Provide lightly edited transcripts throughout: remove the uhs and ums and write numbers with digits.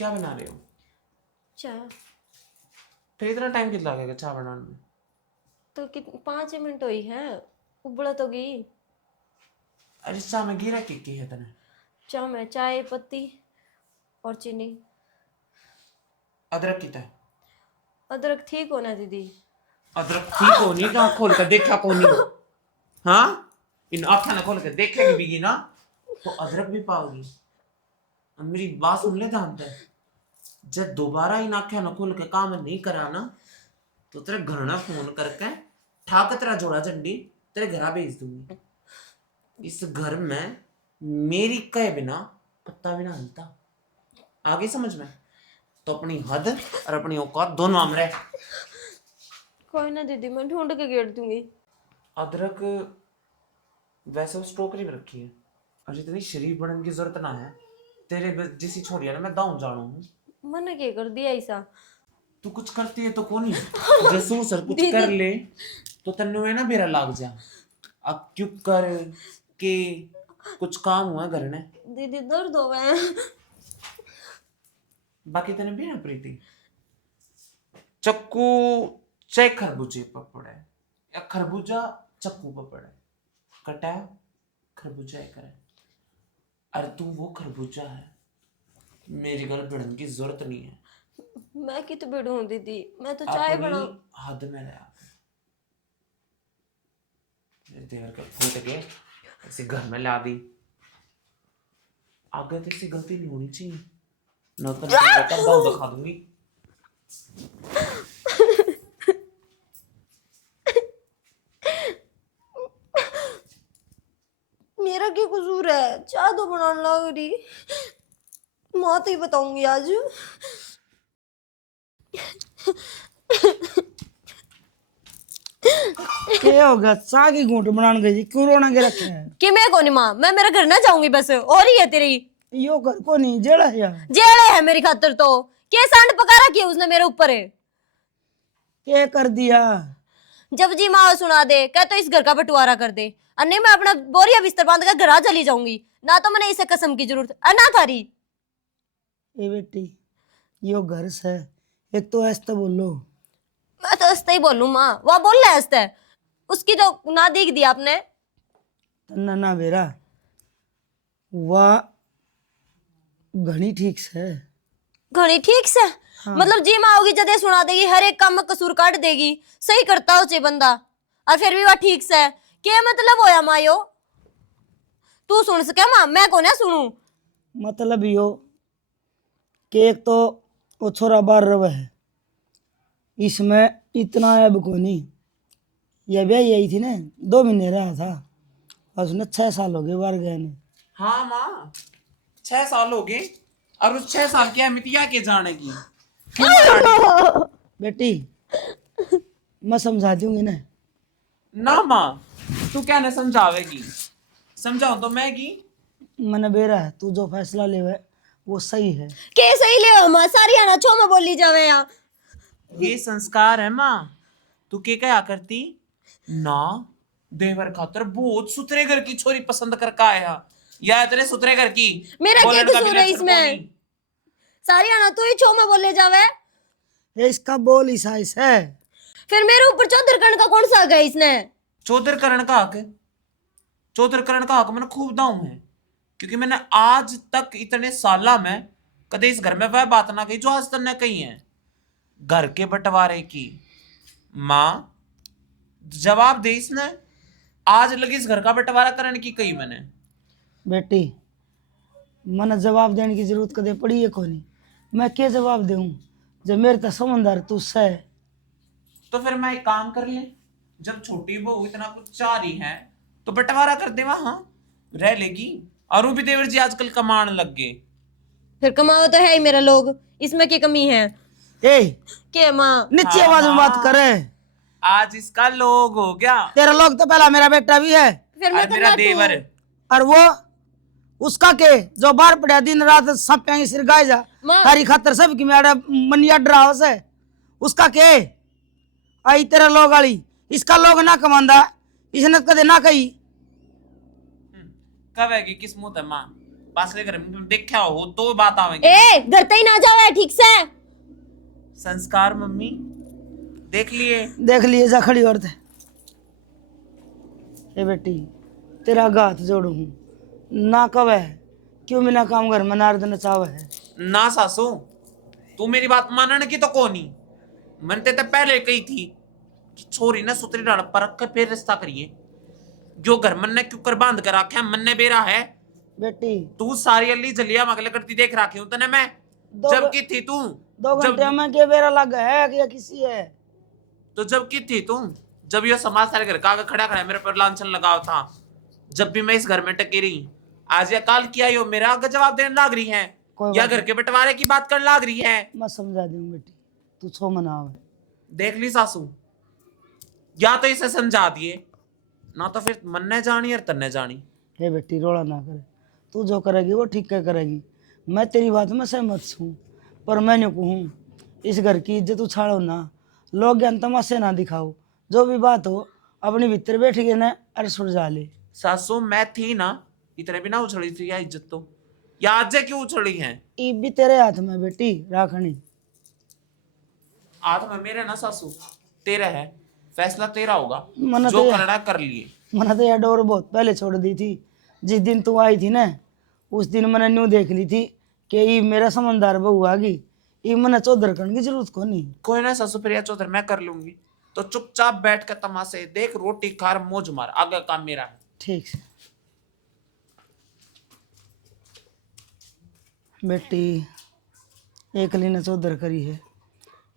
क्या बना रहे हो? चाय। फिर इतना टाइम कितना लगेगा चाय बनाने में? तो 5 मिनट हुई है, उबल तो गई। अरे चाय में गिरा की है तने? चाय में चाय पत्ती और चीनी। अदरक कितना है? अदरक ठीक होना दीदी। अदरक ठीक हो नहीं का खोल कर देखा को नहीं? हाँ, इन आँखें ना खोल कर देखेगी बीगी ना तो अदरक भी पाओगी। मेरी बात सुन ले ध्यान से। जब दोबारा इन आँखें ना खोल के काम नहीं करा ना तो तेरे घर ना फोन करके ठाक तेरा जोड़ा झंडी तेरे घर भेज दूंगी। इस घर में मेरी कहे बिना पत्ता भी ना हिलता। आगे समझ में? तो अपनी हद और अपनी औकात दोनों मामले। कोई ना दीदी, मैं ढूंढ के गेट दूंगी। अदरक वैसे उस टोकरी में रखी है और इतनी शरीफ बनने की जरूरत ना है। तेरे जैसी छोरी है ना मैं दाऊं जानू हूँ। मैंने क्या कर दिया ऐसा? तू कुछ करती है तो कौन ही जैसू सर कुछ दीदी। कर ले तो तन्नू है ना बेरा लाग जा। अब क्यों कर के कुछ काम हुआ घर ने? दीदी दर्द हो गए हैं। बाकी तेने भी ना प्रीति चक्कू चाहे खरबूजे पपड़े या खरबूजा चक्कू पपड़े कटा खरबूजा है करे। अरे तू वो खरबूजा है, मेरी घर भिड़न की जरूरत नहीं है। मैं कित बिड़ू दीदी, मैं तो चाय अपनी बनाऊं। हद में रह। मेरे देवर के फूट के ऐसे घर में ला दी। आगे तो इससे गलती नहीं होनी चाहिए। न तो दाव दिखा दूंगी। मेरा क्या कसूर है? चाय तो बनाने लग रही। माँ तो ही बताऊंगी आज। क्या होगा? चाय की घूंट बनाने गई क्यों रोना के रखे है? कि मैं कौन माँ, मैं मेरे घर ना जाऊंगी बस। और ही है तेरी यो घर को नहीं जेड़ा है यार। जेल है मेरी खातर। तो क्या सांड पका रखी है उसने मेरे ऊपर है। क्या कर दिया? जब जी माँ सुना दे क्या तो इस घर का बंटवारा कर दे। और नहीं मैं अपना बोरिया बिस्तर बांध कर घर चली जाऊंगी। ना तो मैंने इसे कसम की जरूरत है ना थारी। ए बेटी, यो घर से एक तो ऐसा बोलो। मैं तो ऐसा ही बोलूं माँ, वह बोल रहा है ऐसा। उसकी तो ना देख दी आपने। तन्ना ना बेरा वाह घनी ठीक से। घनी ठीक से? हाँ। मतलब जी माँ होगी जदे सुना देगी, हर एक काम में कसूर काट देगी। सही करता हो चे बंदा और फिर भी वह ठीक से। क्या मतलब होया माँ यो? तू सुन सके माँ, मैं कौन है सुनू? मतलब यो कि एक तो वो छोरा बार रवे है, इसमें इतना ऐब को नहीं। ये ब्याह आई थी ना, 2 महीने रहा था और उसने 6 साल हो गए बाहर गए ने। हाँ माँ 6 साल हो गए और उस 6 साल की अहमियत क्या के जाने की? बेटी मैं समझा दूंगी ना। ना माँ तू क्या न समझावेगी? समझाऊं तो मैं की? मैंने बेरा है तू जो फैसला ले वो सही है। के सही ले माँ, सारी आना छो में बोली जावे या। ये संस्कार है माँ। तू के क्या करती ना? देवर खातर बहुत सुथरे घर की छोरी पसंद करके आया या तेरे सुथरे घर की? मेरा क्या बोलने का कसूर भी है लक्षण इसमें? कोनी। सारी आना तू ही छो में बोले जावे। ये इसका बोल ही साइस है। फिर मेरे ऊपर चौधर करण का कौन सा गया इसने? चौधर करण का हक? चौधर करण का हक मैंने खूब दाऊं है क्योंकि मैंने आज तक इतने साला में कदे इस घर में वह बात ना कही जो आज तक ने कही है। घर के बंटवारे की माँ जवाब दे इसने। आज लगी इस घर का बंटवारा करने की कही मैंने। बेटी मैंने जवाब देने की जरूरत कदे पड़ी है कोनी। मैं क्या जवाब दूं जब मेरे तो समझदार तू है। तो फिर मैं एक काम कर ले, जब छोटी बहू इतना कुछ चाह रही है तो बंटवारा कर दे, वहां रह लेगी। और वो भी देवर जी आजकल कमाने लग गए। फिर कमाओ तो है ही मेरा लोग, इसमें क्या कमी है? ए के माँ नीचे हाँ, आवाज में बात हाँ। करे। आज इसका लोग हो गया तेरा लोग तो पहला मेरा बेटा भी है फिर मैं और मेरा करना देवर। और वो उसका के जो बाहर पड़ा दिन रात सब पे सिर गाय जा माँ। थारी खातर सब की मेरा मनिया डराव से उसका के आई तेरा लोग वाली इसका लोग ना कमांदा इसने कदे ना कही। कब है कि किस्मत है माँ? पासले घर में देखा हो तो बात आवेगी। ए घर तक ही ना जाओ है ठीक से। संस्कार मम्मी देख लिए। देख लिए जा खड़ी औरत है। ए बेटी तेरा हाथ जोड़ू हूँ ना कवे क्यों बिना काम घर में नारद नचावे है। ना सासू तू मेरी बात मानने की तो कोनी। मैंने तो पहले कही थी कि छोरी ना सुतरी डाल परख कर फिर रिश्ता करिए। जो घर मन ने क्यों कर बांध कर रखा मन ने बेरा है। बेटी तू सारी अली जलिया मगले करती देख रखी हूं तने मैं। जब की थी तू 2 घंटे में के बेरा लग है कि किसी है। तो जब की थी तू जब ये समाज सारे घर का खड़ा खड़ा मेरे पर लांछन लगाव था। जब भी मैं इस घर में टकी रही आज या काल किया यो मेरा आगे जवाब देने लाग रही है या घर के बंटवारे की बात करने लाग रही है। मैं समझा दूं बेटी तू छो मनाव। देख ली सासू या तो इसे समझा दिए ना तो फिर मन ने जानी और तन्ने जानी। हे बेटी रोड़ा ना करे तू जो करेगी वो ठीक क्या करेगी। मैं तेरी बात में सहमत हूँ पर मैंने कहूँ इस घर की इज्जत उछाड़ो ना लोग ज्ञान तमाशे ना दिखाओ। जो भी बात हो अपने भीतर बैठ गए ना अरे सुलझा ले। सासू मैं थी ना इतने भी ना उछड़ी थी या इज्जत तो या आज क्यों उछड़ी है। ई भी तेरे हाथ में बेटी राखनी। हाथ में मेरे ना सासू तेरा है फैसला तेरा होगा मना जो तो करना कर लिए। मैंने तो यह डोर बहुत पहले छोड़ दी थी। जिस दिन तू आई थी ना उस दिन मैंने न्यू देख ली थी कि ये मेरा समझदार बहू आ गई। ये मैंने चौधर करने की जरूरत को नहीं। कोई ना सासू प्रिया चौधर मैं कर लूंगी तो चुपचाप बैठ कर तमाशे देख रोटी खार मौज मार आगे काम मेरा है। ठीक है बेटी एकली ने चौधर करी है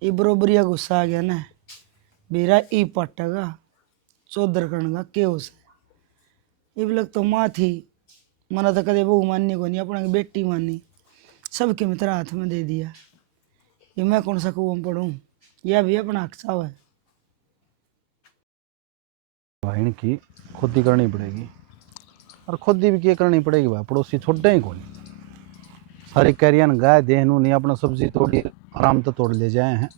ये बरोबरिया गुस्सा आ गया ना बेरा ई पट्टगा चौधर करने का के उसे ये लग तो माँ थी मना तो कदे बहू माननी को नहीं अपना बेटी मानी सबके मित्र हाथ में दे दिया। ये मैं कौन सा कुआं में पढ़ूँ यह भी अपना हक चाव है। भाई की खुद ही करनी पड़ेगी और खुद ही भी क्या करनी पड़ेगी भाई पड़ोसी छोड़ते ही कौन सारी कैरियन गाय देहनू नहीं अपना सब्जी तोड़ी आराम तो तोड़ ले जाए हैं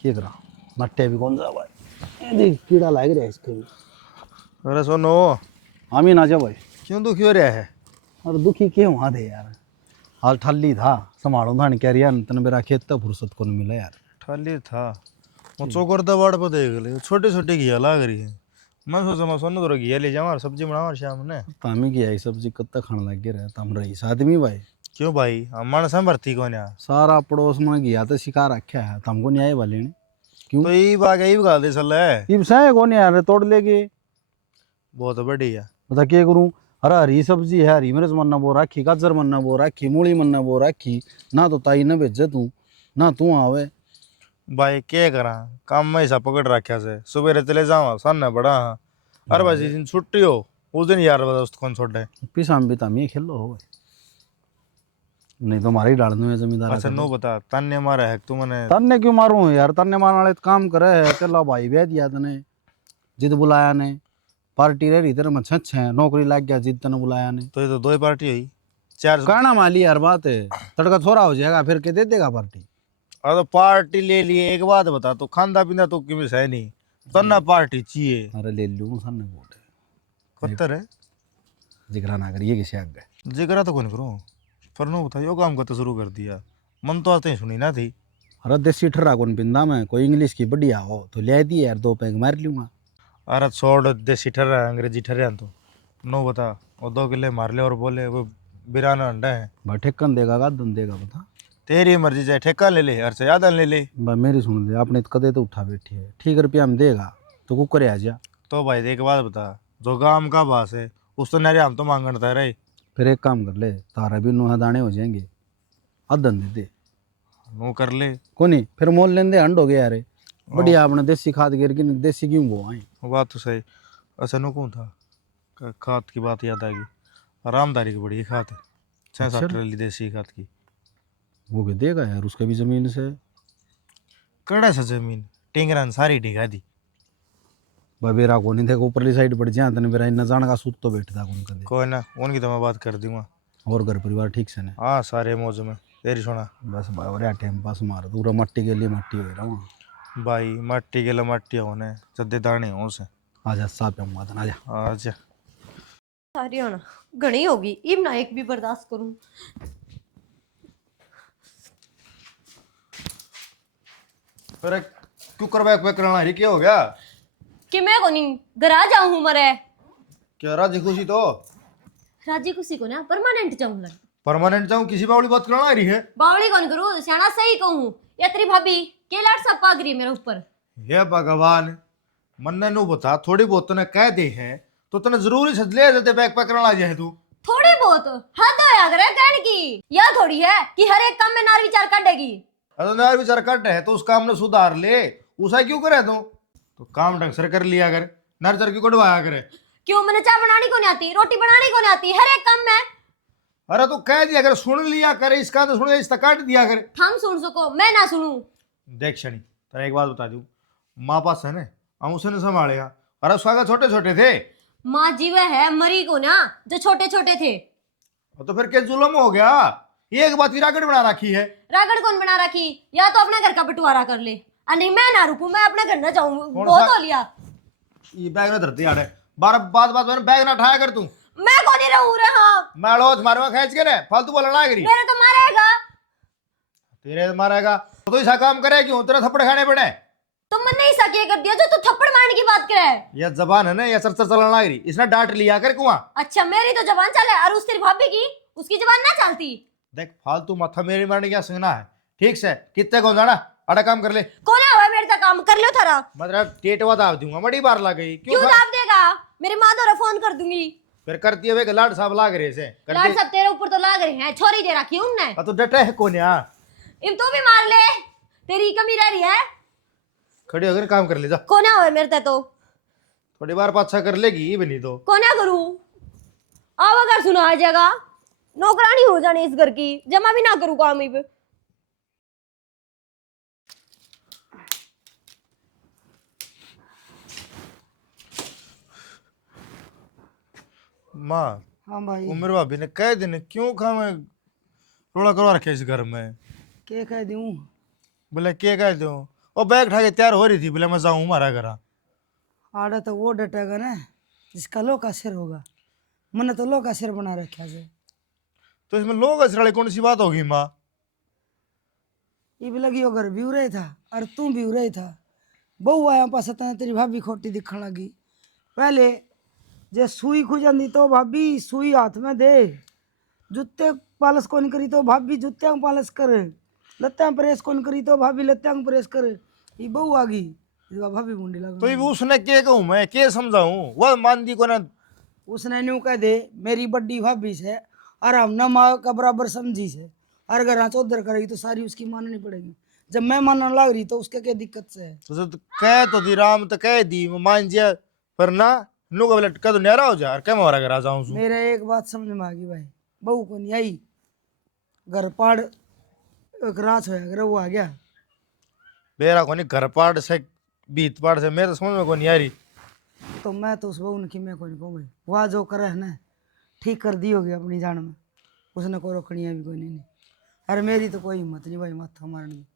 क्या करा नट्टे भी कौन सा भाई ये देख कीड़ा लग रहा है इसके भी। अरे सोनो हम ही ना जा भाई क्यों दुखी हो रहा है। और दुखी क्यों वहाँ दे यार हाल ठल्ली था संभालो धान कैरियन तन मेरा खेत तो फुर्सत को नहीं मिला यार। ठाली था वो चोकर दबाड़ पर देख ले छोटे छोटे घिया लाग रही है। मैं सोचा मैं सोनो तो घिया ले जाऊँ सब्जी बनाऊँ शाम ने। तामी की आई सब्जी कब तक खाने लग गए तम रही आदमी भाई क्यों भाई हमारे संभरती कौन यार सारा पड़ोस में गया तो शिकार रखा है तुमको नहीं आए वाले ने क्यों तो ये बाग यही गा दे सल है ये सह कौन यार तोड़ लेगे बहुत बढ़िया। बता क्या करूँ अरे हरी सब्जी है हरी मिर्च मन्ना बो राखी गाजर मन्ना बो राखी मूली मन्ना बो राखी ना तो ताई न भेजे तू ना तू आवे भाई क्या करा काम में ऐसा पकड़ रखा से सुबह चले जावा सामने बड़ा हाँ अरे भाई जिस दिन छुट्टी हो उस दिन यार बता उसको कौन छोड़े पिसाम भी तामी खेलो हो नहीं तो मारी डाल दूं जमींदार अच्छा नो बता तन्ने मारा है तू मैंने तन्ने क्यों मारूं यार तन्ने मारने वाले तो काम करे है चला भाई भेज दिया तने जिद बुलाया ने पार्टी रह रही तेरे में छछ है नौकरी लग गया जिद तने बुलाया ने तो ये तो 2 पार्टी हुई 4 कहना माली यार बात है तड़का छोरा हो जाएगा फिर के दे देगा पार्टी। अरे तो पार्टी ले लिए एक बात बता तो खांदा पींदा तो किमी है नहीं तन्ना पार्टी चाहिए। अरे ले लूँ सामने बोल पत्थर है जिगरा ना करिए किसी आगे जिगरा तो कौन करूँ पर नो बता यो काम करते शुरू कर दिया मन तो आते ही सुनी ना थी। अरे देसी ठर्रा कौन पिंदा मैं कोई इंग्लिश की बढ़िया हो तो ले दी यार 2 पैक मार लूंगा। अरे छोड़ देसी ठर्रा अंग्रेजी ठर्रा तो नो बता और 2 किले मार ले और बोले वो बिराना अंडा है भाई ठेकन देगा का दन देगा बता तेरी मर्जी चाहे ठेका ले ले और याद ले ले। भाई मेरी सुन ले आपने कदे तो उठा बैठी है ठीक रुपया में देगा तो कुकर आ जा। तो भाई एक बात बता जो गांव का बास है उस तो नरे हम तो मांगता है रहे फिर एक काम कर ले तारा भी नोहा दाने हो जाएंगे अदन दे दे नो कर ले को नहीं फिर मोल लेंदे हंड हो गया यार बढ़िया आपने देसी खाद गिर की देसी क्यों वो आए वो बात तो सही। अच्छा नो कौन था खाद की बात याद आ गई आरामदारी की बड़ी खाद है 6-7 ट्रेली देसी खाद की वो भी देगा यार उसके भी जमीन से कड़ा सा जमीन टेंगरान सारी ढिगा दी बेरा को नहीं देखो ऊपरली साइड पड़ जाए तने मेरा इतना जान का सूत तो बैठता कौन कदे कोई ना उनकी तो मैं बात कर दूंगा। और घर परिवार ठीक से ने हाँ सारे मौज में तेरी सुना बस भाई टाइम पास मार पूरा मट्टी के लिए मट्टी हो रहा हूँ भाई मट्टी के लिए मट्टी होने जद्दे दाने हो से आजा साफ आजा आजा सारी होना घनी होगी इब ना एक भी बर्दाश्त करूं। अरे कुकर बैग पैक कराना है, क्या हो गया? कि मैं को नहीं घर आ जाऊं मरे। क्या राजी खुशी तो राजी खुशी को ना परमानेंट जाऊं लग। परमानेंट जाऊं, किसी बावली बात कराना आ रही है? बावली कौन करूं, सियाना सही कहूं या तेरी भाभी के लाट सब पाग रही है मेरे ऊपर। हे भगवान, मन्ने नु बता, थोड़ी बहुत तने कह दे है तो तने जरूरी सज ले देते बैग पैक कराना आ जाए तू। थोड़ी बहुत हद होया करे कहने की, या थोड़ी है कि हर एक काम में नार विचार काटेगी। अरे यार विचार कट है तो उस काम ने सुधार ले, उसा क्यों करे तू? तो काम ढंग से कर लिया कर, नर चर क्यों कटवाया करे? क्यों मैंने चाय बनानी को नहीं आती, रोटी बनानी को नहीं आती, हर एक काम में। अरे तू कह दिया कर, सुन लिया करे, इसका तो सुन लिया, इसका काट दिया कर। हम सुन सको मैं ना सुनूं। देख शनि, तेरा एक बात बता दूं, माँ पास है ना, हम उसे ने संभालेगा। अरे उसका क्या छोटे छोटे थे? माँ जीवे है मरी को ना जो छोटे छोटे थे। तो फिर क्या जुल्म हो गया? एक बात रागड़ बना रखी है। रागड़ कौन बना रखी? या तो अपने घर का बंटवारा कर ले, नहीं मैं ना रुकूं, मैं अपने घर ना जाऊं, बहुत हो लिया। ये बैग ना धरती यार, बार बात बात में बैग ना उठाया कर तू। मैं कौन ही रहूं रे। हाँ मैं लो तुम्हारे खींच के ना फालतू बोलना ना करी। मेरे तो मारेगा। तेरे तो मारेगा तो ऐसा काम करे क्यों? तेरा थप्पड़ खाने पड़े। तुम मन नहीं सके कर दिया जो तू थप्पड़ मारने की बात करे। यह जबान है ना, यह चर चलाना ना करी, इसने डांट लिया कर कुआं। अच्छा मेरी तो जबान चले और उस तेरी भाभी की उसकी जबान ना चलती। देख फालतू माथा मेरी मारने क्या सुनना है, ठीक से कितने को जाना अड़ा काम कर ले। कौन है मेरे तक काम कर लो थारा। मतलब टेटवा दाब दूंगा, बड़ी बार लग गई। क्यों दाब देगा? मेरी माँ द्वारा फोन कर दूंगी। फिर करती है वे लाड साहब लाग रहे से लाड सब तेरे ऊपर तो लाग रहे हैं, छोरी दे रखी उनने। तो डटे है कौन यार? इन तू भी मार ले, तेरी कमी रह रही है। खड़ी होकर काम कर ले जा। कौन है मेरे ते तो थोड़ी बार पाछा कर लेगी भी नहीं तो कौन है करूं। अब अगर सुना आ जाएगा नौकरानी हो जाने इस घर की, जमा भी ना करूं काम ही। माँ, हाँ भाई उमर भाभी ने कह दिन क्यों खामे रोड़ा करवा रखे इस घर में? क्या कह दूं? बोले क्या कह दो? वो बैग उठा के तैयार हो रही थी, बोले मैं जाऊँ हमारा घर। आड़ा तो वो डटेगा ना जिसका लो का सिर होगा। मैंने तो लो का सिर बना रखा है। तो इसमें लोग असराले कौन सी बात होगी माँ? ये भी लगी अगर भी रही था और तू भी रही था। बहू आया पास तेरी भाभी खोटी दिखने लगी। पहले जे सुई खुजंदी तो भाभी सुई हाथ में दे, जूते पालस कौन करी तो भाभी जूत्या पालस करे, लत्ता प्रेस कौन करी तो भाभी लत्ता प्रेस करे। ये बहू आ गई, भाभी मुंडी लगा। तो ये उसने क्या कहूँ, मैं क्या समझाऊँ? वह मान दी को ना। उसने न्यू कह दे मेरी बड्डी भाभी से और हम न माँ का बराबर समझी से, और अगर चौधर करेगी तो सारी उसकी माननी पड़ेगी। जब मैं मानने लग रही तो उसके क्या दिक्कत से है? तो कह तो दी राम, तो कह दी मान जिया, पर ना नु का कह तो न्यारा हो जा और क्या मारा घर जाऊँ सु। मेरा एक बात समझ में आ गई भाई, बहू को नहीं आई घर पाड़ एक रात होया अगर वो आ गया बेरा को नहीं घर पाड़ से बीत पाड़ से, मैं तो समझ में को नहीं आ रही। तो मैं तो उस बहू ने कि मैं को नहीं कहूँ भाई, वह जो करे है ना ठीक कर दी होगी अपनी जान में, उसने कोई रोकनी है भी कोई नहीं। अरे मेरी तो कोई हिम्मत नहीं भाई माथा मारने की,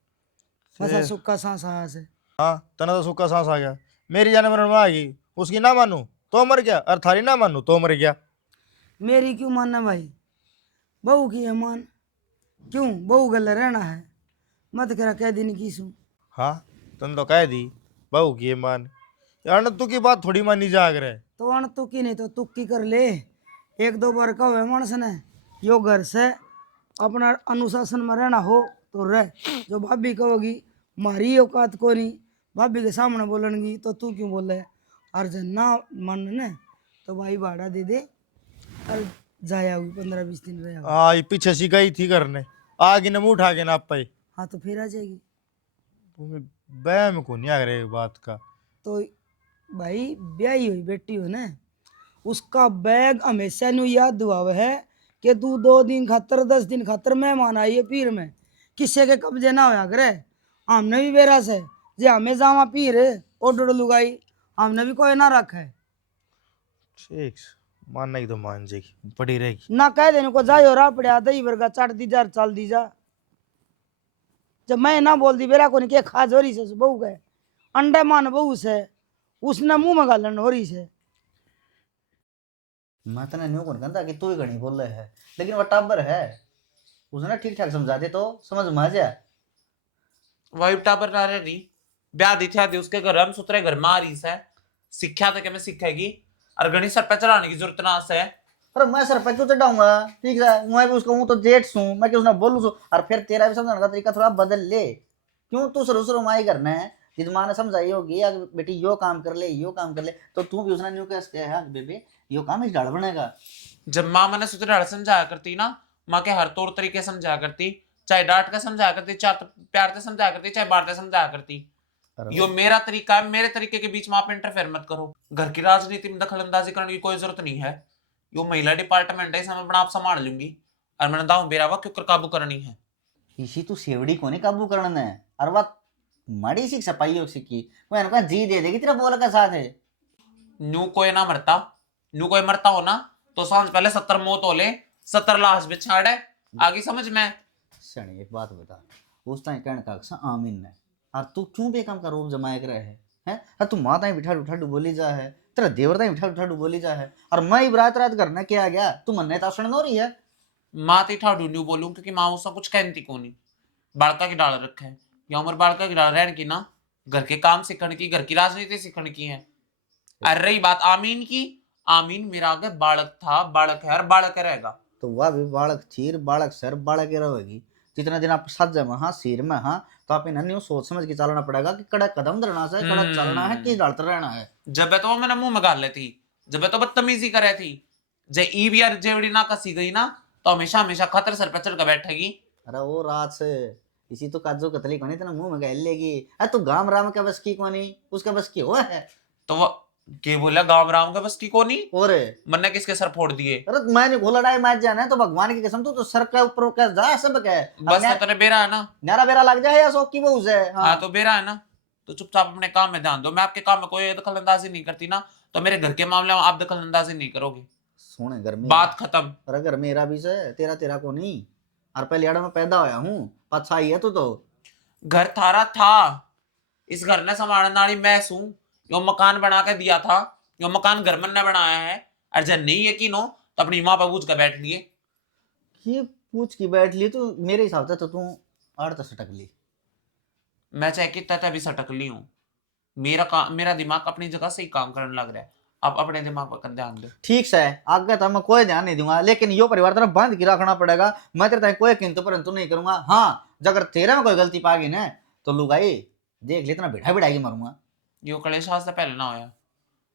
बस सुक्का सांस आया से। हाँ तना तो सूखा सांस आ गया, मेरी जाने मरण में आ गई, उसकी ना मानू तो मर गया और थारी ना मानू तो मर गया। मेरी क्यों मानना भाई, बहू की है मान। क्यों बहू गले रहना है, मत करा कह दी नहीं की सू। हाँ तुम तो कह दी बहू की मान, यार तू की बात थोड़ी मानी जा रहे। तो अण तुकी नहीं तो तुक्की कर ले, एक दो बार कहो मानस ने यो घर से अपना अनुशासन में रहना हो तो रह। जो भाभी कहोगी मारी औकात को नहीं, भाभी के सामने बोलनगी तो तू क्यों बोले, और जब ना मन ने तो भाई भाड़ा दे दे और जाया हुई 15-20 दिन रहा। हाँ ये पीछे सी गई थी करने, आगे न मुँह उठा के ना पाई। हाँ तो फिर आ जाएगी। तुम्हें बैम को नहीं आ रहे बात का। तो भाई ब्याही हुई बेटी हो ना, उसका बैग हमेशा न्यू याद दुआव है कि तू 2 दिन खातर 10 दिन खातर मेहमान आई है पीर में, किसी के कब्जे ना होया करे। हमने भी बेरा से जे हमें जावा पीर ऑर्डर लुगाई, हमने भी कोई ना रखा है। ठीक मानना ही तो मान जाएगी, पड़ी रहेगी ना कह देने को जायो रा पड़ा दही वर्गा चाट दी जा चल दी जा। जब मैं ना बोल दी बेरा को नहीं के खा जोरी से बहू गए अंडे मान बहू से, उसने मुंह में गालन हो रही से। मैं तो न्यू कौन कहता कि तू ही घनी बोल रहे है, लेकिन वो टाबर है, उसने ठीक ठाक समझा दे तो समझ में आ जाए। वही टाबर ना रही ब्याह दी थी आदि उसके घर हम सुतरे घर में आ रही से शिक्षा तो क्या मैं सीखेगी और गणित सर पे चढ़ाने की जरूरत ना से। अरे मैं सर पे क्यों चढ़ाऊंगा, ठीक है मैं भी उसको हूँ तो जेठ सू, मैं क्यों उसने बोलूँ सू। और फिर तेरा भी समझाने का तरीका थोड़ा बदल ले, क्यों तू शुरू शुरू माई करना है, जिस माँ ने समझाई होगी या बेटी यो काम कर ले यो काम कर ले, तो तू भी उसने न्यू कैसे कहा बेबे यो काम इस डाल बनेगा। जब माँ मैंने सुतरे समझाया करती ना, माँ के हर तौर तरीके समझाया करती, चाहे डांट के समझाया करती, चाहे प्यार से समझाया करती, चाहे बांट के समझाया करती। यो मेरा तरीका है, मेरे तरीके के बीच में आप इंटरफेयर मत करो। घर की राजनीति में दखल अंदाजी करने की कोई जरूरत नहीं है। यो महिला डिपार्टमेंट है, इसे मैं अपना आप संभाल लूंगी और मैंने दाऊ बेरा क्यों काबू करनी है। इसी तू सेवड़ी को नहीं काबू करना है, और बात माड़ी सी सपाई सीखी वो इनका जी दे देगी तेरा बोल का साथ है। न्यू कोई ना मरता, न्यू कोई मरता हो ना तो सांझ पहले 70 मौत हो ले, 70 लाश बिछाड़े आगे समझ में। सनी एक बात बता, उस टाइम कहने का अक्सर आमीन ने, और तू क्यों बेकाम का रूप जमाया कर है हैं? तू माता ही बिठा उठा बोली जा है, तेरा देवता ही बिठा उठा बोली जा है, और मैं ही रात रात करना क्या गया तू मनने तो सुन रही है। माँ ती ठाडू न्यू बोलूं क्योंकि माँ उसका कुछ कहती को नहीं, बालका की डाल रखे है या उम्र बालका की डाल रहने की ना, घर के काम सीखने की, घर की राजनीति सीखने की है। और रही बात आमीन की, आमीन मेरा आगे बालक था, बालक है और बालक रहेगा। तो वह भी बालक चीर बालक सर बालक ही रहेगी, जितना दिन आप सज्जा में हाँ सिर में हाँ, तो आप इन्हें न्यू सोच समझ के चलना पड़ेगा कि कड़ा कदम धरना है, कड़ा चलना है, किस डालते रहना है। जब तो वो मैंने मुंह में गाल लेती, जब तो बदतमीजी करे थी, जे ईब यार जेवड़ी ना कसी गई ना तो हमेशा हमेशा खतर सर पे चढ़ कर बैठेगी। अरे वो रात से इसी तो काजू कतली कोनी तेना मुंह में गैल लेगी, अरे तू गाम राम का बस की कोनी, उसका बस की हुआ है। तो वो के बोला गांव राम का बस की कोनी, और मन्ने किसके सर फोड़ दिए। अरे मैंने घोला डाई मैच जाना है तो भगवान की कसम, तो सर के ऊपर क्या जा सब क्या है, बस तो तेरे बेरा है ना, न्यारा बेरा लग जाए या शौक की वो उसे। हाँ तो बेरा है ना, तो चुपचाप अपने काम में ध्यान दो। मैं आपके काम में कोई दखल अंदाजी नहीं करती ना, तो मेरे घर के मामले में आप दखल अंदाजी नहीं करोगे, सुने घर में बात खत्म। अरे घर मेरा भी से तेरा तेरा को नहीं, और पहले यार मैं पैदा होया हूँ, अच्छा ही है तू तो। घर थारा था, इस घर ने संभालने वाली मैं हूं, यो मकान बना के दिया था, यो मकान घर मन ने बनाया है। और जब नहीं यकीन हो तो अपनी माँ पर पूछ कर बैठ लिए। ये पूछ की बैठ ली तू, मेरे हिसाब से तो तू आड़ तो सटक ली। मैं चाहे कितना भी सटक ली हूं, मेरा दिमाग अपनी जगह से ही काम करने लग रहा है। आप अपने दिमाग पर ध्यान दो। ठीक है आगे तो मैं कोई ध्यान नहीं दूंगा, लेकिन यो परिवार तरफ बांध के रखना पड़ेगा, मैं तेरे कोई किंतु परंतु नहीं करूंगा। हाँ अगर तेरे में कोई गलती पागी ना तो लुगाई देख ले इतना बिठा बिठाई मारूंगा। यो कलेश आज से पहले ना होया,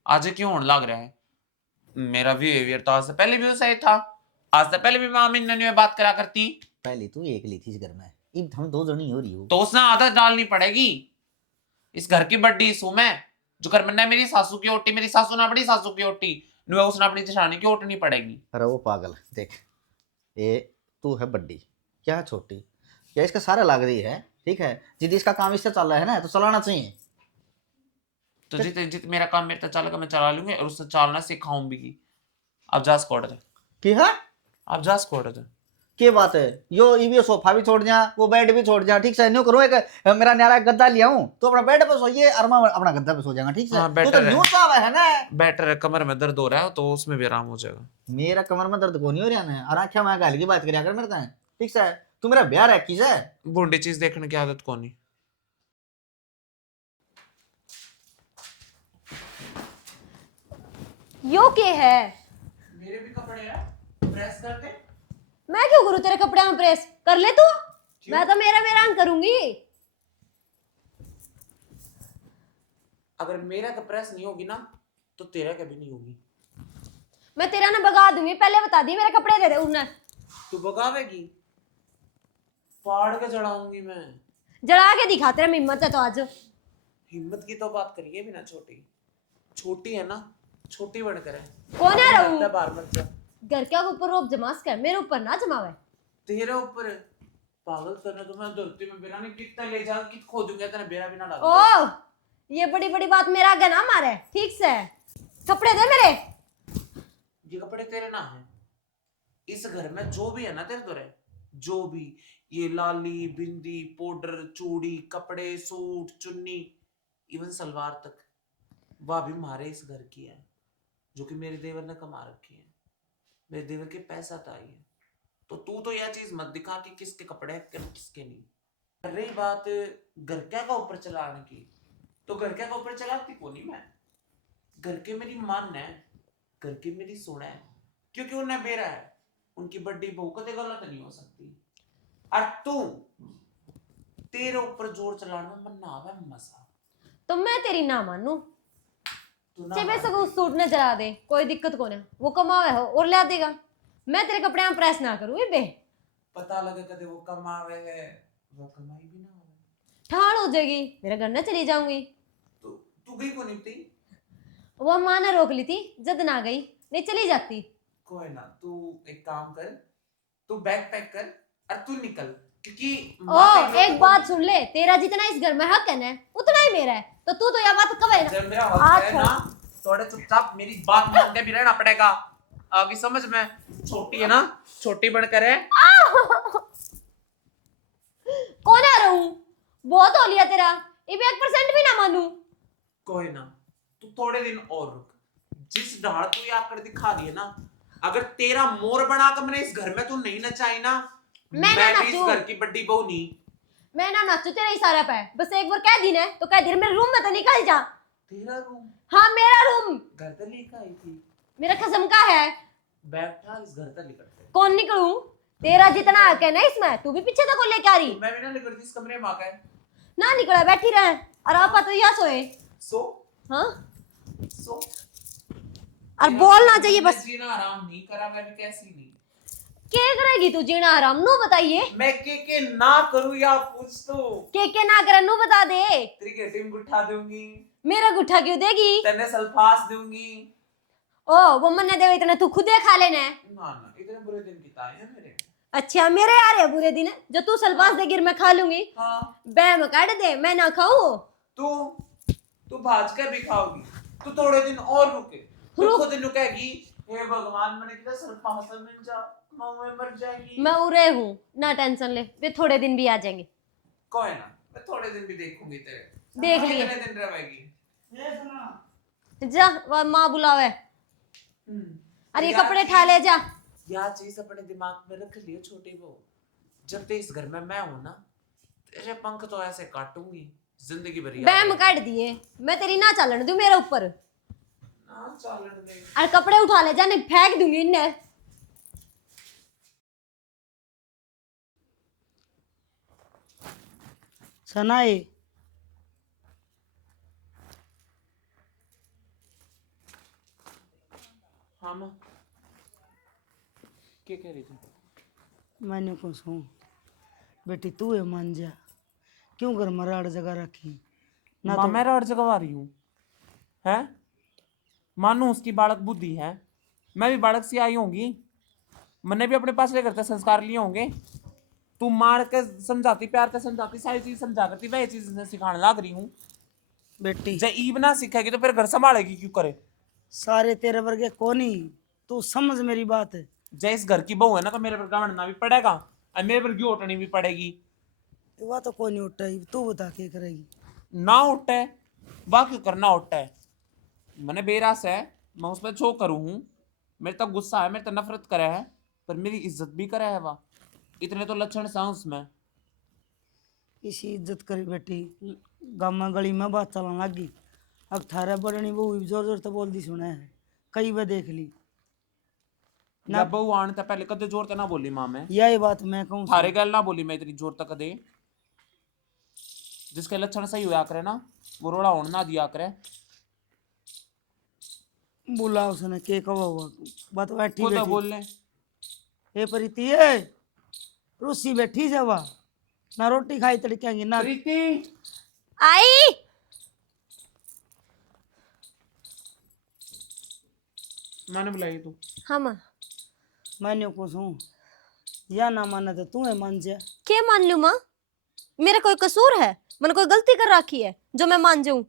आज क्यों होने लग रहा है। मेरा बिहेवियर तो आज से पहले भी सही था, आज से पहले भी मैं अमीन ने बात करा करती। पहले तू एक ली थी इस घर में, अब हम दो जनी हो रही हो, तो उसने आदत डालनी पड़ेगी। इस घर की बड्डी इशू में जो कर मैंने मेरी सासू की ओटी, मेरी सासू ने अपनी सासू की ओटी, उसने अपनी जेठानी की ओटनी पड़ेगी। अरे वो पागल देख, ये तू है बड्डी क्या है छोटी, क्या इसका सारा लाग रही है, ठीक है जिद इसका काम इससे चल रहा है ना तो चलाना चाहिए। तो जित मेरा काम मेरे तक चलेगा मैं चला लूंगी और उससे चलना सिखाऊं भी। अब जा स्क्वाड दे, की है अब जा स्क्वाड दे। के बात है यो ये सोफा भी छोड़ जा, वो बेड भी छोड़ जा, ठीक है न्यू करो एक मेरा न्यारा गद्दा लिया हूं तो अपना बेड पे सोइए और मैं अपना गद्दा पे सो जाऊंगा, ठीक है। हाँ, तू बेटर तो है। न्यू सा है ना, बेटर है, कमर में दर्द हो रहा है तो उसमें भी आराम हो जाएगा। मेरा कमर में दर्द को नहीं हो रहा है, और आख्या मैं गाली की बात करिया कर मेरे ताए, ठीक है तू मेरा ब्याह रखी है। बूढ़ी चीज देखने की आदत कौन नहीं। यो के है? मेरे भी कपड़े हैं, प्रेस करते। मैं क्यों करूं तेरे कपड़े में प्रेस, कर ले तू, मैं तो मेरा मेरा करूंगी। अगर मेरा का प्रेस नहीं होगी ना तो तेरा कभी नहीं होगी। मैं तेरा ना भगा दूंगी, पहले बता दी मेरे कपड़े दे दे उन्हें। तू भगावेगी, फाड़ के चढ़ाऊंगी मैं। जड़ा के दिखा, तेरा हिम्मत है तो आज। हिम्मत की तो बात करिए भी ना, छोटी छोटी है ना, छोटी बढ़कर है। कौन है रहू? बाहर मत जा। घर के ऊपर रोप जमास कर, मेरे ऊपर ना जमावे। तेरे ऊपर पागल करना तो मैं धरती में बेरा नहीं कितना ले जा कि खोदूंगा, तेरा बेरा भी ना डाल। ओ ये बड़ी बड़ी बात मेरा आगे ना मारे, ठीक से कपड़े दे मेरे। ये कपड़े तेरे ना है, इस घर में जो भी है ना तेरे तो रहे, जो भी ये लाली बिंदी पाउडर चूड़ी कपड़े सूट चुन्नी इवन सलवार तक, वह भी हमारे इस घर की है जो कि मेरे देवर ने कमा रखी है। मेरे देवर के पैसा तो आई है, तो तू तो यह चीज मत दिखा कि किसके कपड़े हैं किसके नहीं। रही बात घर क्या का ऊपर चलाने की, तो घर क्या का ऊपर चलाती को नहीं मैं। घर के मेरी मान है, घर की मेरी सुना है, क्योंकि उन्हें बेरा है, उनकी बड़ी बहू कदे गलत नहीं हो सकती। और तू तेरे ऊपर जोर चलाने में मन ना आवे मजा। तो मैं तेरी ना मानू, तू ना चाहे मान। सगो सूट न जला दे, कोई दिक्कत को ना, वो कमावे हो और ला देगा, मैं तेरे कपड़े में प्रेस ना करूँ बे। पता लगे कदे वो कमावे है, वो कमाई भी ना आवे, ठाड़ हो जाएगी, मेरा घर न चली जाऊंगी। तो तू गई को नहीं थी। वो माँ ने रोक ली थी, जद ना गई, नहीं चली जाती। कोई ना, तू एक काम कर, तू बैग पैक कर और तू निकल, क्योंकि ओ एक बात सुन ले, तेरा जितना इस घर में हक है ना, उतना ही मेरा है, तो तू तो यह बात कवे ना। जब मेरा हक है ना, थोड़े चुपचाप मेरी बात मान के भी रहना पड़ेगा। आगे समझ में, छोटी है ना, छोटी बनकर है। कौन आ रहूं, बहुत हो लिया तेरा, ये भी 1% भी ना मानू। कोई ना, तू थोड़े दिन और रुक। जिस ढाल तू ये आकर दिखा रही है ना, अगर तेरा मोर बनाकर मैंने इस घर में तू नहीं नचाई ना, मैं ना भी इस नाचूं। घर की बड़ी बहू नहीं। मैं ना नाचू तेरा इशारा पे, बस एक बार कह दी ना, तो कह दी मेरे रूम में तो निकल जा। तेरा रूम, हाँ मेरा रूम, घर तक लेकर आई थी, मेरा कसम का है। बैठा इस घर तक निकलते। कौन निकलूं, तेरा जितना हक है ना इसमें, तू भी पीछे तक लेके आ रही। मैं भी ना निकलती इस कमरे में आकर। ना निकला, बैठी रहे, और आप तो यहाँ सोए। सो हाँ, सो और बोलना चाहिए मैं बस। जीना आराम नहीं करा, मैं भी कैसी नहीं। क्या करेगी तू जीना आराम, नो बताइए। मैं के ना करूं या पूछ तू। के ना करे, नो बता दे। तेरी गेटिंग उठा दूंगी, मेरा गुठा क्यों देगी? तेने सल्फास दूंगी। ओ वो मन्ने देवे इतना, तू खुदे खा लेना है। ना ना, इतने बुरे दिन बिताए हैं मेरे। अच्छा मेरे आ रहे बुरे दिन, जो तू सल्फास देगी मैं खा लूंगी। हाँ, बैम काट दे, मैं ना खाऊं। तू भाज कर भी खाओगी। तू थोड़े दिन और रुके, तू रुक। खुद रुकेगी। हे भगवान, मैंने कितना सल्फास मिल जा, मैं मर जाएगी। मैं उरे हूँ, ना टेंशन ले, वे थोड़े दिन भी आ जाएंगे। कोई ना, मैं थोड़े दिन भी देखूंगी तेरे। देख लिए। कितने दिन रहेगी? जा, वह माँ बुलावे। अरे ये कपड़े ठा ले जा। यह चीज अपने दिमाग में रख लियो छोटी बहू, जब ते इस घर में मैं हूं ना, तेरे पंख तो ऐसे काटूंगी जिंदगी भर याद बैम रहेगा। काट दिए, मैं तेरी ना चलन दूं मेरे ऊपर। ना चालन दे। और कपड़े उठा ले जा, नहीं फेंक दूंगी इन्हें। सनाए हाँ माँ, क्या कह रही थी? मैंने कुछ हूँ बेटी, तू है मान जा, क्यों घर में राड़ जगह रखी ना। माँ तो मैं राड जगवा रही हूँ, है? मानू उसकी बालक बुद्धि है, मैं भी बालक सी आई होंगी, मैंने भी अपने पास लेकर के संस्कार लिए होंगे। तू मार के समझाती, प्यार के समझाती, सारी चीज समझा करती, वही चीज सिखाने लग रही हूँ। बेटी जब ईब ना सीखेगी तो फिर घर संभालेगी क्यों करे? सारे तेरे वर्गे कोनी, तू समझ मेरी बात है। जय इस घर की बहू है ना, तो मेरे पर गावड़ना भी पड़ेगा और मेरे पर क्यों उठनी भी पड़ेगी। वह तो कोई नहीं उठा, तू बता के करेगी। ना उठे वाह क्यों करना उठा है? मैंने बेरास है, मैं उस पर छो करूँ हूँ, मेरे तक गुस्सा है, मेरे तक नफरत करे है, पर मेरी इज्जत भी करे है। वाह इतने तो लक्षण सा उसमें। इसी इज्जत करी बेटी, गामा गली में बात चलन लगी। अब थारा बड़नी बहू जोर जोर तो बोल दी सुना है, कई बार देख ली ना बहू आने तक पहले कदे जोर तक ना बोली माँ मैं, यही बात मैं कहूँ। थारे गल ना बोली मैं इतनी जोर तक कदे। जिसके लक्षण सही हुआ करे ना, वो रोड़ा होने ना दिया करे। बोला उसने के कवा हुआ बात बैठी खुद बैठी। बोल ले। ए प्रीति है रूसी बैठी जावा, ना रोटी खाई तड़केंगी ना। प्रीति आई मैंने बुलाई तू। हाँ माँ। मैंने कुछ हूँ या ना माना तो तू है मान जा। क्या मान लूं माँ, मेरा कोई कसूर है? मैंने कोई गलती कर रखी है जो मैं मान जाऊं?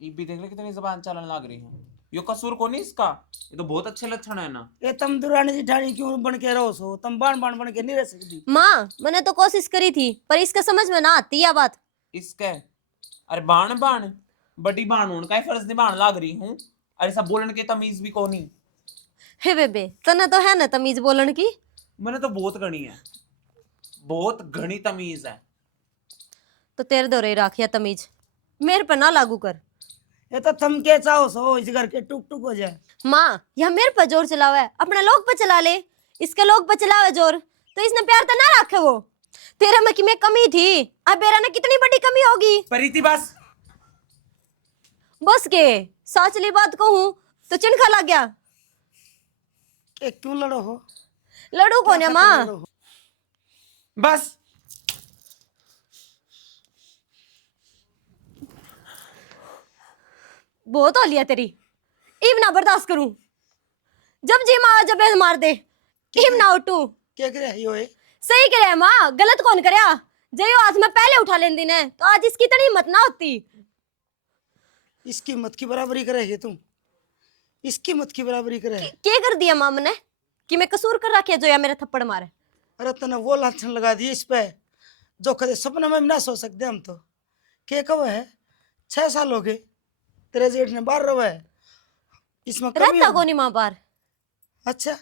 ये भी देख ले कितनी जबान चलन लग रही है। यो कसूर को नहीं इसका, ये तो बहुत अच्छे लक्षण है ना। ये तुम दुरानी जिठानी क्यों बन के रहो सो, तुम बाण बाण बन के नहीं रह सकती। माँ मैंने तो कोशिश करी थी, पर इसका समझ में ना आती है बात। इसके अरे बाण बाण बड़ी बाण होने का ही फर्ज निभाने लग रही हूँ, अरे सब बोलने के तमीज भी को नहीं। हे बेबे तने तो है ना तमीज बोलन की। मैंने तो बहुत घनी है, बहुत घनी तमीज है। तो तेरे दो रही राखिया तमीज, मेरे पर ना लागू कर। ये तो थम के चाहो सो इस घर के टुक टुक हो जाए। माँ यह मेरे पर जोर चलावा है, अपने लोग पर चला ले। इसके लोग पर चलावे जोर तो इसने प्यार तो ना रखे वो। तेरे में की में कमी थी, अब मेरा ने कितनी बड़ी कमी होगी। प्रीति बस के साचली बात कहूं तो चिनखा लग गया। के क्यों लड़ो हो? लड़ू कौन है माँ? बस बहुत हो लिया तेरी, इब ना बर्दाश्त करूं। जब जी माँ जब मार दे इब ना उठू। क्या करे यो है? सही करे माँ, गलत कौन करया। जयो हाथ में पहले उठा लेंदी ने तो आज इसकी इतनी हिम्मत ना होती। इसकी मत की बराबरी करेगी तुम, इसकी मत की बराबरी करे। क्या कर दिया माँ मैंने कि मैं कसूर कर रखी है जो या मेरे थप्पड़ मारे। अरे तने वो लाछन लगा दिए इस पे जो कदे सपने में भी ना सोच सकते हम तो। के कब है 6 साल हो गए तेरे जेठ ने बाहर रहा है, इसमें कमी रहता होगी। को नहीं माँ बार। अच्छा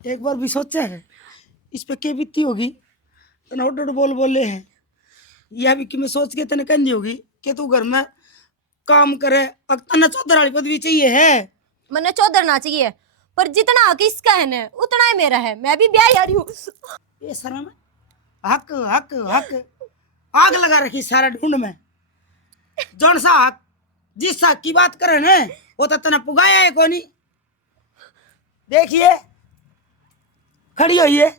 एक बार भी सोचा है इस पे क्या बीती होगी? तने उड़ बोल बोले हैं, यह भी कि मैं सोच के तने कहनी होगी कि तू घर में काम करे। अब तने चौधर वाली पदवी चाहिए है। मैंने चौधर ना चाहिए, पर जितना हक इसका है ना उतना ही मेरा है। मैं भी ब्याह आ रही हूँ। ये शर्म है? हक हक हक आग लगा रखी सारा ढूंढ में। जौन सा हक जिस हक की बात करे ना वो तो तने पुगाया है कोनी। देखिए खड़ी हुई है,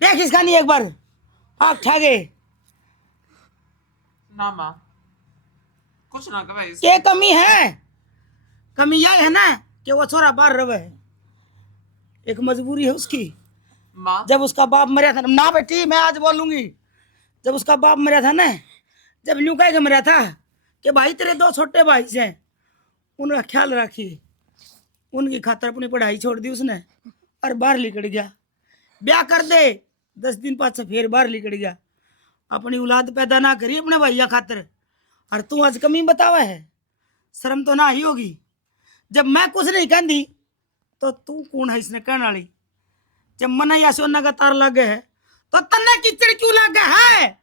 देख इसका नहीं एक बार आग ठागे। ना माँ कुछ ना कहे इस क्या कमी है? कमी यह है ना कि वो छोरा बाहर रहे है, एक मजबूरी है उसकी। माँ। जब उसका बाप मरा था ना बेटी, मैं आज बोलूंगी, जब उसका बाप मरा था ना, जब न्यू कह के मरा था कि भाई तेरे 2 छोटे भाई हैं, उनका ख्याल रखिए। उनकी खातर अपनी पढ़ाई छोड़ दी उसने और बाहर निकल गया। ब्याह कर दे 10 दिन बाद से फिर बाहर निकल गया। अपनी औलाद पैदा ना करी अपने भैया खातर, और तू आज कमी बतावा है। शर्म तो ना ही होगी। जब मैं कुछ नहीं कहती तो तू कौन है इसने कहने वाली? जब मना या सोना का तार लगे है तो तन्ने कीचड़ क्यों लगे है?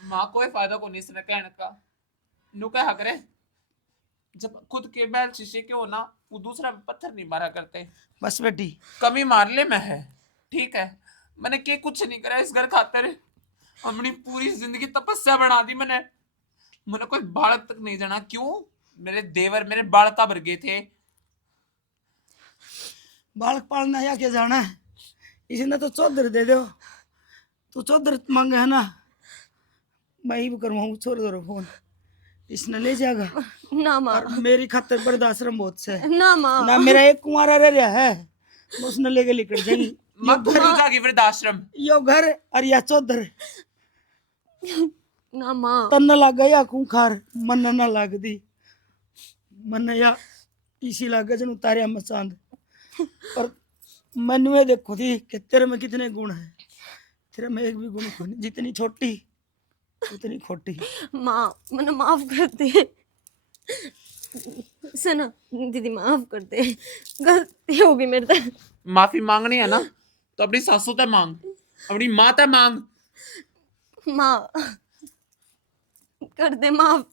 माँ कोई फायदा को नहीं इसने कहने का। नु कह करे जब खुद के बैल शीशे के हो ना वो दूसरा पत्थर नहीं मारा करते। बस बेटी कमी मार ले मैं है ठीक है। मैंने के कुछ नहीं करा इस घर खातर, अपनी पूरी जिंदगी तपस्या बना दी मैंने। मैंने कोई बालक तक नहीं जाना। क्यों? मेरे देवर मेरे बालका भर गए थे। बालक पालना या क्या जाना है? इसने तो चौधर दे दो। तू चौधर मांगे है ना, मैं ही करवाऊँ छोड़ दो फोन, इसने ले जाएगा। ना माँ और मेरी खातर वृद्धाश्रम बहुत से ना माँ ना, मेरा एक कुंवारा रह रहा है, मैं उसने लेके निकल जाएगी। माँ तू क्यों जागी वृद्धाश्रम? यो घर और या चौधर ना माँ। तन लग गया खूंखार मन न लाग दी। मन या इसी लागे जन उतारिया मैं चांद। पर मन में देखो थी कि तेरे में कितने गुण है, तेरे में एक भी गुण नहीं। जितनी छोटी उतनी खोटी। माँ मैंने माफ कर दे। सुनो दीदी माफ कर दे, गलती होगी मेरे से। माफी मांगनी है ना तो अपनी सासू ते मांग, अपनी माँ ते मांग। माँ कर दे माफ।